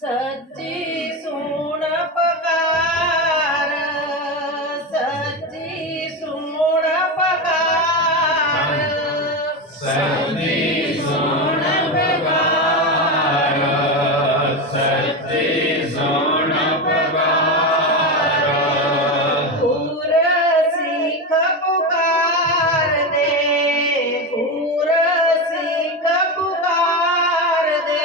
ਸੱਚੀ ਸੁਣ ਪਕਾਰ। ਸੱਚੀ ਸੁਣ ਪਕਾਰ। ਸੱਚੀ ਸੁਣ ਪਕਾਰ। ਸੱਚੀ ਸੁਣ ਪਕਾਰ। ਪੂਰ ਸਿੱਖ ਪੁਕਾਰ ਦੇ। ਪੂਰ ਸਿੱਖ ਪੁਕਾਰ ਦੇ।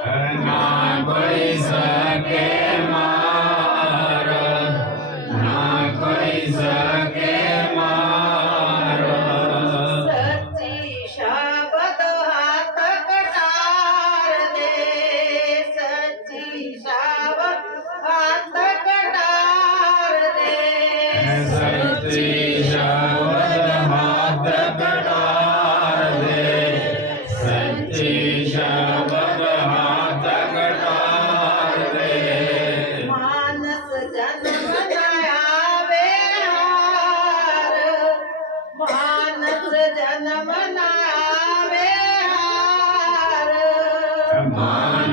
ના પડી શકે માં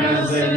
Amen.